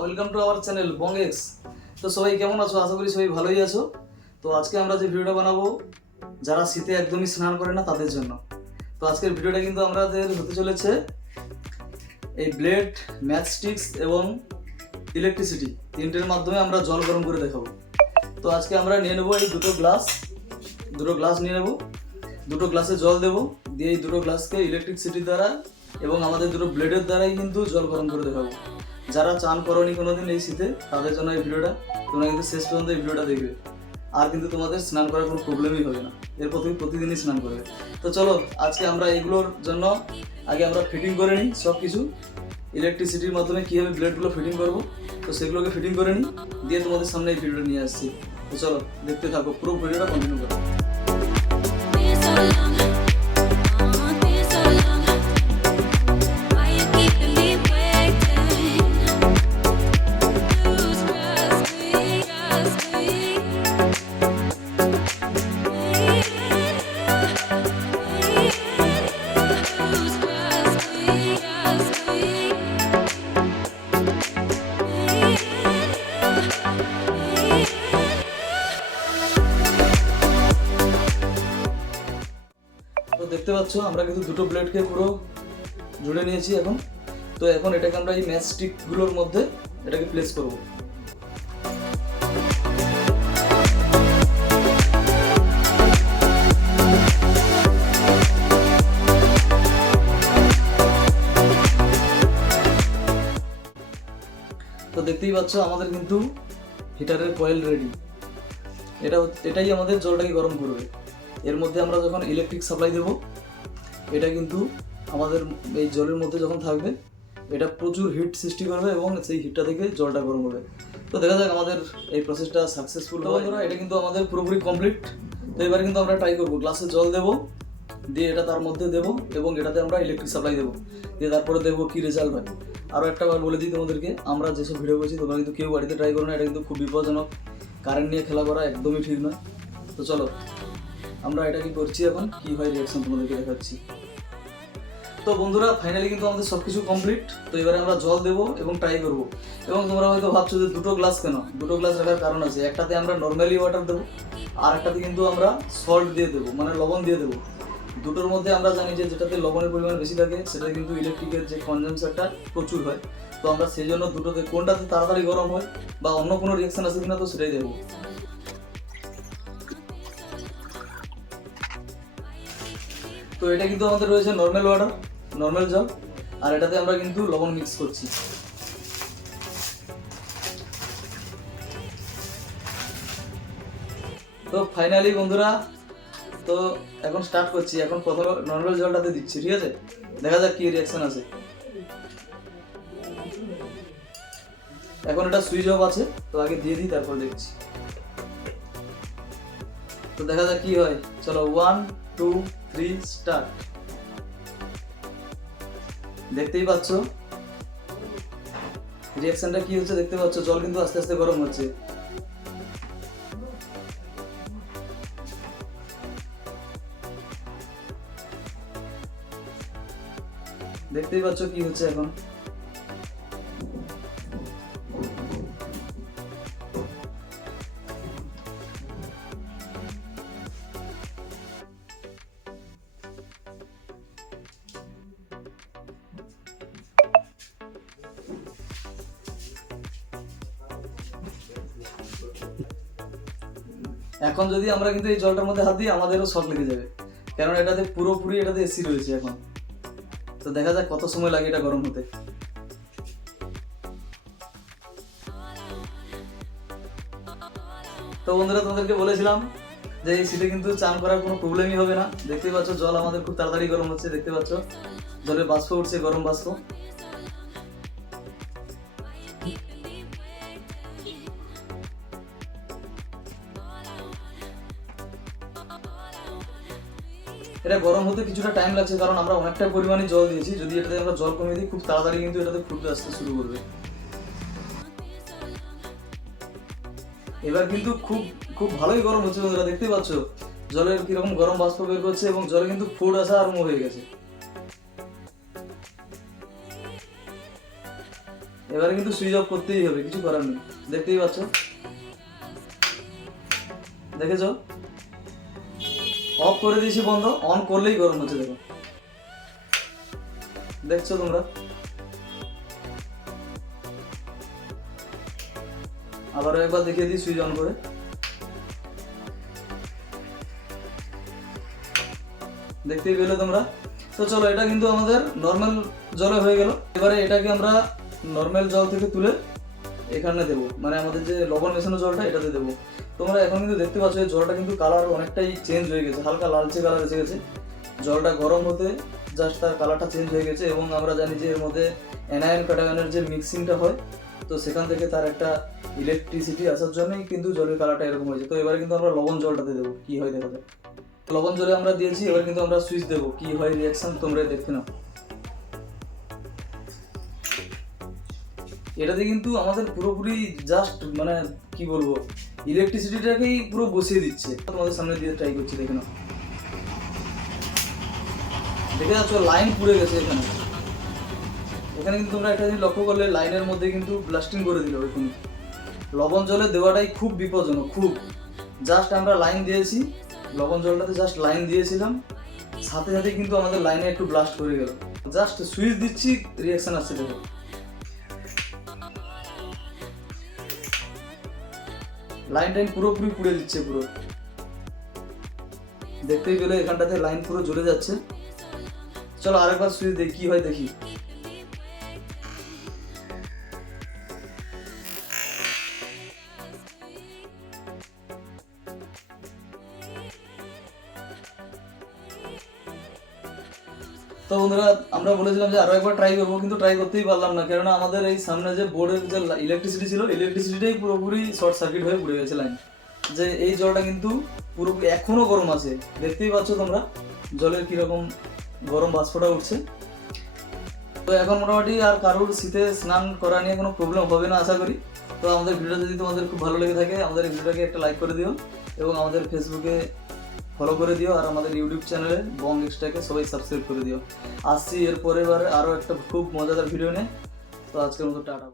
Welcome to our channel BongX. তো সবাই কেমন আছো? আশা করি সবাই ভালোই আছো। তো আজকে আমরা যে ভিডিওটা বানাবো যারা শীতে একদমই স্নান করে না তাদের জন্য। তো আজকের ভিডিওটা কিন্তু আমাদের হতে চলেছে এই ব্লেড, ম্যাচ স্টিক্স এবং ইলেকট্রিসিটি তিনটের মাধ্যমে আমরা জল গরম করে দেখাবো। তো আজকে আমরা নিয়ে নেবো এই দুটো গ্লাস নিয়ে নেবো, দুটো গ্লাসে জল দেবো, দিয়ে এই দুটো গ্লাসকে ইলেকট্রিসিটি দ্বারা এবং আমাদের দুটো ব্লেডের দ্বারাই কিন্তু জল গরম করে দেখাবো। যারা চান করনি কোনোদিন এই শীতে তাদের জন্য এই ভিডিওটা, তোমরা কিন্তু শেষ পর্যন্ত এই ভিডিওটা দেখবে, আর কিন্তু তোমাদের স্নান করার কোনো প্রবলেমই হবে না। এরপর তুমি প্রতিদিনই স্নান করবে। তো চলো আজকে আমরা এগুলোর জন্য আগে আমরা ফিটিং করে নিই সব কিছু, ইলেকট্রিসিটির মাধ্যমে কীভাবে ব্লেডগুলো ফিটিং করবো, তো সেগুলোকে ফিটিং করে নিই, দিয়ে তোমাদের সামনে এই ভিডিওটা নিয়ে আসছি। তো চলো দেখতে থাকো, পুরো ভিডিওটা কন্টিনিউ করো। তো দেখতে পাচ্ছ আমরা কিন্তু দুটো ব্লেডকে পুরো জুড়ে নিয়েছি এখন। তো এখন এটাকে আমরা এই ম্যাচ স্টিকগুলোর মধ্যে এটাকে প্লেস করব। তো দেখতেই পাচ্ছ আমাদের কিন্তু হিটারের কয়েল রেডি। এটাই আমাদের জলটাকে গরম করবে। এর মধ্যে আমরা যখন ইলেকট্রিক সাপ্লাই দেবো, এটা কিন্তু আমাদের এই জলের মধ্যে যখন থাকবে এটা প্রচুর হিট সৃষ্টি করবে এবং সেই হিটটা থেকে জলটা গরম হবে। তো দেখা যাক আমাদের এই প্রসেসটা সাকসেসফুল হবে। এটা কিন্তু আমাদের পুরোপুরি কমপ্লিট। তো এবারে কিন্তু আমরা ট্রাই করবো, গ্লাসে জল দেবো, দিয়ে এটা তার মধ্যে দেবো এবং এটাতে আমরা ইলেকট্রিক সাপ্লাই দেবো, দিয়ে তারপরে দেখবো কী রেজাল্ট হয়। আরও একটা বার বলে দিই তোমাদেরকে, আমরা যেসব ভিডিও করছি তোমরা কিন্তু কেউ বাড়িতে ট্রাই করো না, এটা কিন্তু খুব বিপজ্জনক। কারেন্ট নিয়ে খেলা করা একদমই ঠিক নয়। তো চলো আমরা এটা কি করছি, এখন কি হয় রিয়াকশন তোমাদেরকে দেখাচ্ছি। তো বন্ধুরা ফাইনালি কিন্তু আমাদের সব কিছু কমপ্লিট। তো এবারে আমরা জল দেবো এবং ট্রাই করবো। এবং তোমরা হয়তো ভাবছো যে দুটো গ্লাস কেন? দুটো গ্লাস রাখার কারণ আছে। একটাতে আমরা নর্মালি ওয়াটার দেবো, আর একটাতে কিন্তু আমরা সল্ট দিয়ে দেবো, মানে লবণ দিয়ে দেবো। দুটোর মধ্যে আমরা জানি যে যেটাতে লবণের পরিমাণ বেশি থাকে সেটাতে কিন্তু ইলেকট্রিকের যে কনজামশনটা প্রচুর হয়। তো আমরা সেই জন্য দুটোতে কোনটাতে তাড়াতাড়ি গরম হয় বা অন্য কোনো রিয়াকশন আছে কিনা তো সেটাই দেখবো। তো এটা কিন্তু আমাদের রয়েছে নর্মাল ওয়াটার, নর্মাল জল, আর এটাতে আমরা কিন্তু লবণ মিক্স করছি। তো ফাইনালি বন্ধুরা, তো এখন স্টার্ট করছি। এখন প্রথমে নর্মাল জলটাতে দিচ্ছি, ঠিক আছে? দেখা যাক কি রিয়াকশন আছে। এখন এটা সুইচ অফ আছে, তো আগে দিয়ে দিই তারপর দেখছি। তো দেখা যাক কি হয়। চলো 1 2 3 স্টার্ট। দেখতেই পাচ্ছ রিঅ্যাকশনটা কি হচ্ছে, দেখতে পাচ্ছ জল কিন্তু আস্তে আস্তে গরম হচ্ছে। দেখতেই পাচ্ছ কি হচ্ছে এখন। এখন যদি আমরা কিন্তু এই জলটার মধ্যে হাত দিই আমাদেরও শক লেগে যাবে, কারণ এটাতে পুরোপুরি এটাতে এসি রয়েছে এখন। তো দেখা যাক কত সময় লাগে এটা গরম হতে। তো বন্ধুরা তোমাদেরকে বলেছিলাম যে এই শীতে কিন্তু চান করার কোনো প্রবলেমই হবে না। দেখতেই পাচ্ছ জল আমাদের খুব তাড়াতাড়ি গরম হচ্ছে, দেখতে পাচ্ছ জলের বাষ্প উঠছে, গরম বাষ্প। এটা গরম হতে কিছুটা টাইম লাগছে, কারণ আমরা অনেকটা পরিমাণে জল দিয়েছি। যদি এটাতে আমরা জল কমিয়ে দিই খুব তাড়াতাড়ি কিন্তু এটাতে ফুটতে আসতে শুরু করবে। এবার কিন্তু খুব খুব ভালোই গরম হচ্ছে বন্ধুরা, দেখতেই পাচ্ছ জলের কিরকম গরম বাষ্প বের করছে এবং জলে কিন্তু ফুট আসা আরম্ভ হয়ে গেছে। এবারে কিন্তু সুইচ অফ করতেই হবে, কিছু করার নেই। দেখতেই পাচ্ছ, দেখেছো, অফ করে দিয়েছি বন্ধ, অন করলেই গরম হচ্ছে। দেখো, দেখছো তোমরা? আবারও একবার দেখিয়ে দিই সুইচ অন করে। দেখতেই পেলে তোমরা। তো চলো, এটা কিন্তু আমাদের নর্মাল জলে হয়ে গেল। এবারে এটাকে আমরা নর্মাল জল থেকে তুলে এখানে দেবো, মানে আমাদের যে লবণ মেশানো জলটা এটাতে দেবো। তোমরা এখন কিন্তু দেখতে পাচ্ছ এই জলটা কিন্তু কালার অনেকটাই চেঞ্জ হয়ে গেছে, হালকা লালচে কালার এসে গেছে। জলটা গরম হতে জাস্ট তার কালারটা চেঞ্জ হয়ে গেছে। এবং আমরা জানি যে এর মধ্যে অ্যানায়ন ক্যাটায়নের যে মিক্সিংটা হয়, তো সেখান থেকে তার একটা ইলেকট্রিসিটি আসার জন্যই কিন্তু জলের কালারটা এরকম হয়েছে। তো এবারে কিন্তু আমরা লবণ জলটাতে দেবো, কি হয় দেখা যায়। লবণ জলে আমরা দিয়েছি, এবার কিন্তু আমরা সুইচ দেবো, কি হয় রিয়াকশন তোমরা দেখতে নাও। এটাতে কিন্তু আমাদের পুরোপুরি জাস্ট মানে কি বলবো, ইলেকট্রিসিটিটাকেই পুরো বসিয়ে দিচ্ছে। তোমাদের সামনে দিয়ে ট্রাই করছি, দেখে নাও। দেখে যাচ্ছ লাইন পুড়ে গেছে এখানে। এখানে কিন্তু তোমরা একটা জিনিস লক্ষ্য করলে, লাইনের মধ্যে কিন্তু ব্লাস্টিং করে দিল ওইখানে। লবণ জলে দেওয়াটাই খুব বিপজ্জনক, খুব। জাস্ট আমরা লাইন দিয়েছি, লবণ জলটাতে জাস্ট লাইন দিয়েছিলাম, সাথে সাথে কিন্তু আমাদের লাইনে একটু ব্লাস্ট করে গেল। জাস্ট সুইচ দিচ্ছি, রিয়াকশন আসছে। দেখো, লাইন টাইন পুরোপুরি পুড়ে দিচ্ছে পুরো। দেখতেই পেলে এখানটাতে লাইন পুরো জ্বলে যাচ্ছে। চলো আরেকবার সুইচ দেখি কি হয়, দেখি। তো বন্ধুরা, আমরা বলেছিলাম যে আরো একবার ট্রাই করবো, কিন্তু ট্রাই করতেই পারলাম না, কেননা আমাদের এই সামনে যে বোর্ডের যে ইলেকট্রিসিটি ছিল, ইলেকট্রিসিটিটাই পুরোপুরি শর্ট সার্কিট হয়ে পুড়ে গেছে লাইন। যে এই জলটা কিন্তু পুরোপুরি এখনো গরম আছে, দেখতেই পাচ্ছ তোমরা জলের কিরকম গরম বাষ্পটা উঠছে। তো এখন মোটামুটি আর কারোর শীতে স্নান করা নিয়ে কোনো প্রবলেম হবে না আশা করি। তো আমাদের ভিডিওটা যদি তোমাদের খুব ভালো লেগে থাকে, আমাদের এই ভিডিওটাকে একটা লাইক করে দিও, এবং আমাদের ফেসবুকে ফলো করে দিও, আর আমাদের ইউটিউব চ্যানেলে বং এক্সট্রাকে সবাই সাবস্ক্রাইব করে দিও। আসছি এর পরের বারে আরও একটা খুব মজাদার ভিডিও নিয়ে। তো আজকের মতো টাটা।